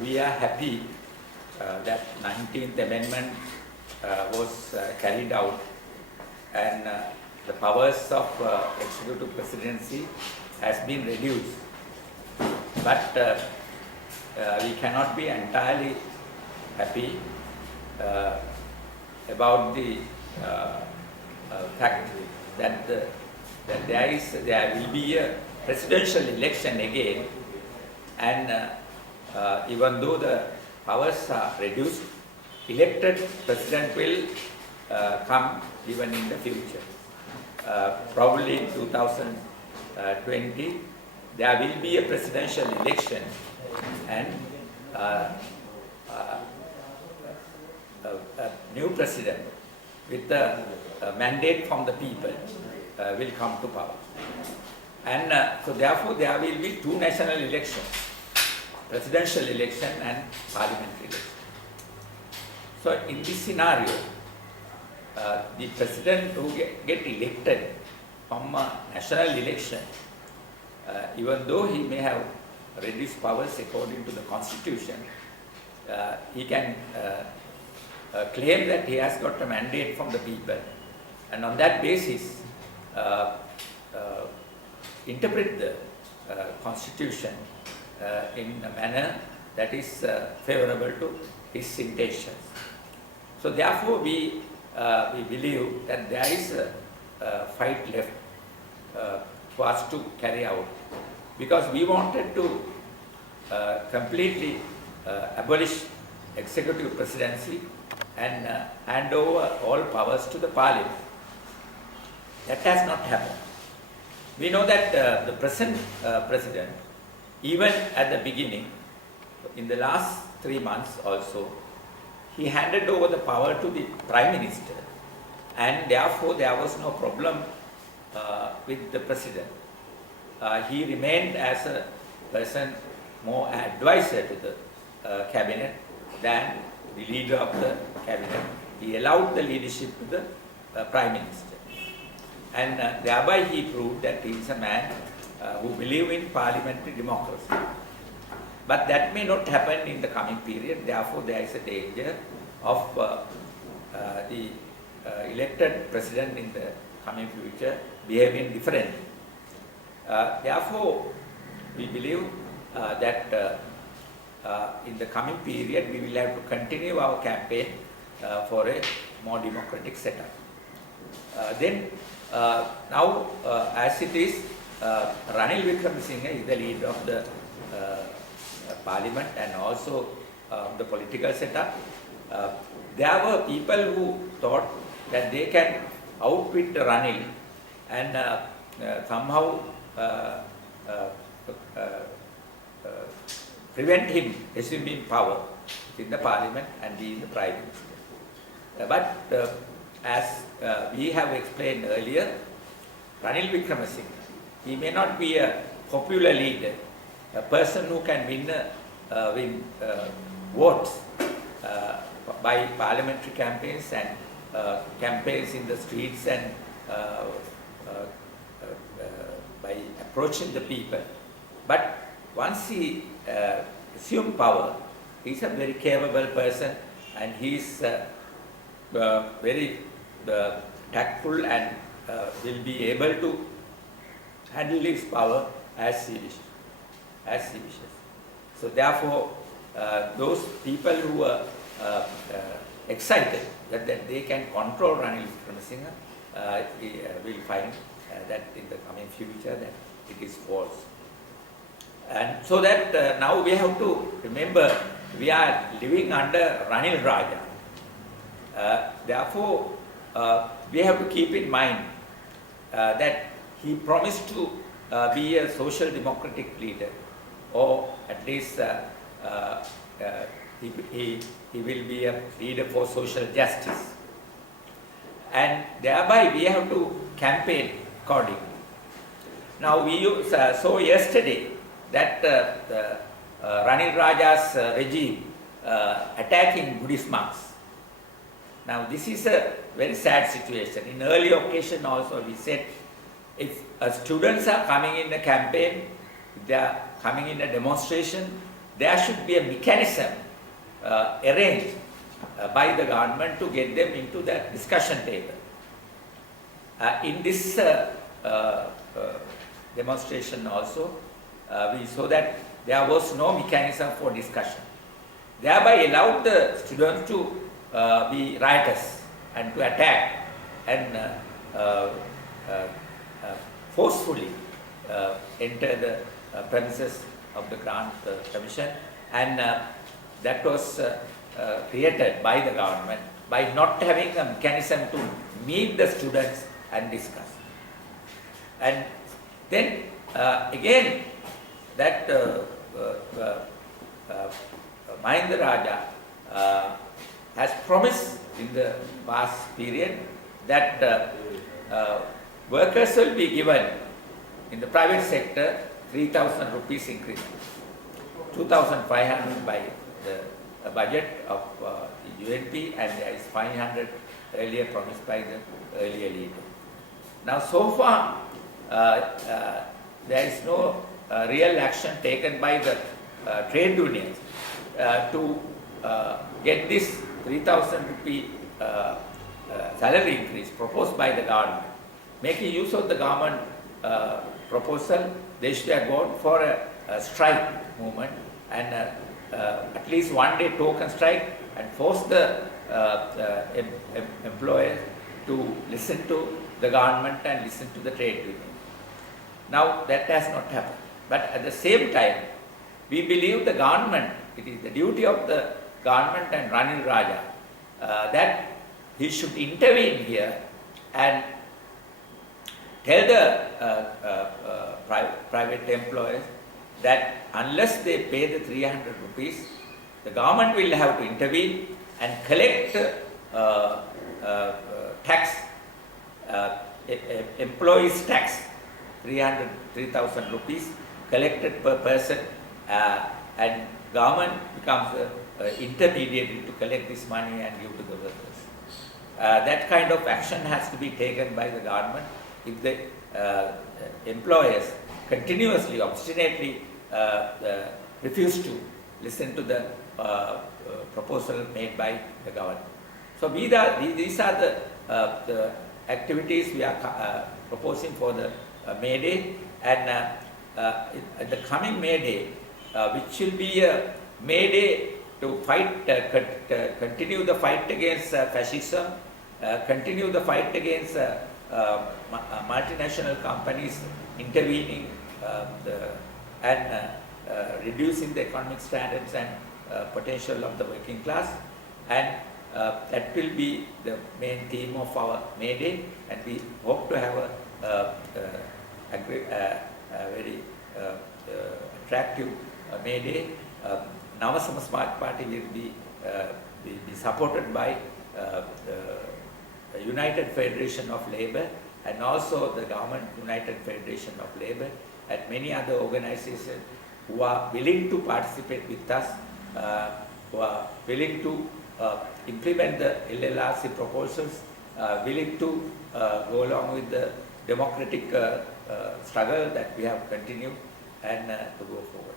we are happy that 19th Amendment was carried out, and the powers of executive presidency has been reduced. But we cannot be entirely happy about the fact that there will be a presidential election again, and even though the powers are reduced, elected president will come even in the future. Probably in 2020, there will be a presidential election, and a new president with a mandate from the people will come to power. And so therefore there will be two national elections, presidential election and parliamentary election. So in this scenario, the president who get elected from a national election, even though he may have reduced powers according to the constitution, he can claim that he has got a mandate from the people, and on that basis interpret the constitution in a manner that is favorable to his intentions. So therefore we believe that there is a fight left for us to carry out, because we wanted to completely abolish executive presidency and hand over all powers to the parliament. That has not happened. We know that the present president, even at the beginning, in the last 3 months also, he handed over the power to the Prime Minister, and therefore there was no problem with the president. He remained as a person more advisor to the cabinet than the leader of the cabinet. He allowed the leadership to the Prime Minister, and thereby he proved that he is a man who believes in parliamentary democracy. But that may not happen in the coming period. Therefore there is a danger of the elected president in the coming future behaving differently. Therefore we believe that in the coming period we will have to continue our campaign for a more democratic setup. Now as it is, Ranil Wickremesinghe is the leader of the parliament and also the political setup. There were people who thought that they can outwit Ranil and somehow prevent him assuming power in the parliament and being the prime minister. But as we have explained earlier, Ranil Wickremesinghe, he may not be a popular leader, a person who can win votes by parliamentary campaigns and campaigns in the streets and by approaching the people. But once he assumed power, he is a very capable person, and he is very tactful and will be able to handle his power as he wishes. So therefore, those people who are excited that they can control Ranil Wickremesinghe will find that in the coming future that it is false. And so that now we have to remember we are living under Ranil Raja. Therefore, we have to keep in mind that he promised to be a social democratic leader, or at least he will be a leader for social justice. And thereby we have to campaign accordingly. Now we saw yesterday that Ranil Raja's regime attacking Buddhist monks. Now this is a very sad situation. In early occasion also we said, if students are coming in a campaign, if they are coming in a demonstration, there should be a mechanism arranged by the government to get them into the discussion table. In this demonstration also, we saw that there was no mechanism for discussion. Thereby allowed the students to be riotous and to attack and forcefully enter the premises of the Grant Commission, and that was created by the government by not having a mechanism to meet the students and discuss. And then again that Mahinda Raja has promised in the past period that workers will be given in the private sector 3,000 rupees increase, 2,500 by the budget of the UNP, and there is 500 earlier promised by the earlier leader. Now so far there is no real action taken by the trade unions to get this 3,000 rupee salary increase proposed by the government. Making use of the government proposal, they should have gone for a strike movement and at least one day token strike and force the employers to listen to the government and listen to the trade union. Now that has not happened. But at the same time, we believe the government, it is the duty of the government and Ranil Raja that he should intervene here and tell the private employers that unless they pay the 300 rupees, the government will have to intervene and collect tax, employees tax, 3,000 rupees collected per person, and government becomes the intermediary to collect this money and give to the workers. That kind of action has to be taken by the government. If the employers continuously, obstinately refuse to listen to the proposal made by the government. So these are the activities we are proposing for the May Day, and at the coming May Day, which will be a May Day to fight, continue the fight against fascism, continue the fight against multinational companies intervening and reducing the economic standards and potential of the working class, and that will be the main theme of our May Day, and we hope to have a very attractive May Day. Navasama Smart Party will be supported by the United Federation of Labour and also the Government United Federation of Labour and many other organizations who are willing to participate with us, who are willing to implement the LLRC proposals, willing to go along with the democratic struggle that we have continued and to go forward.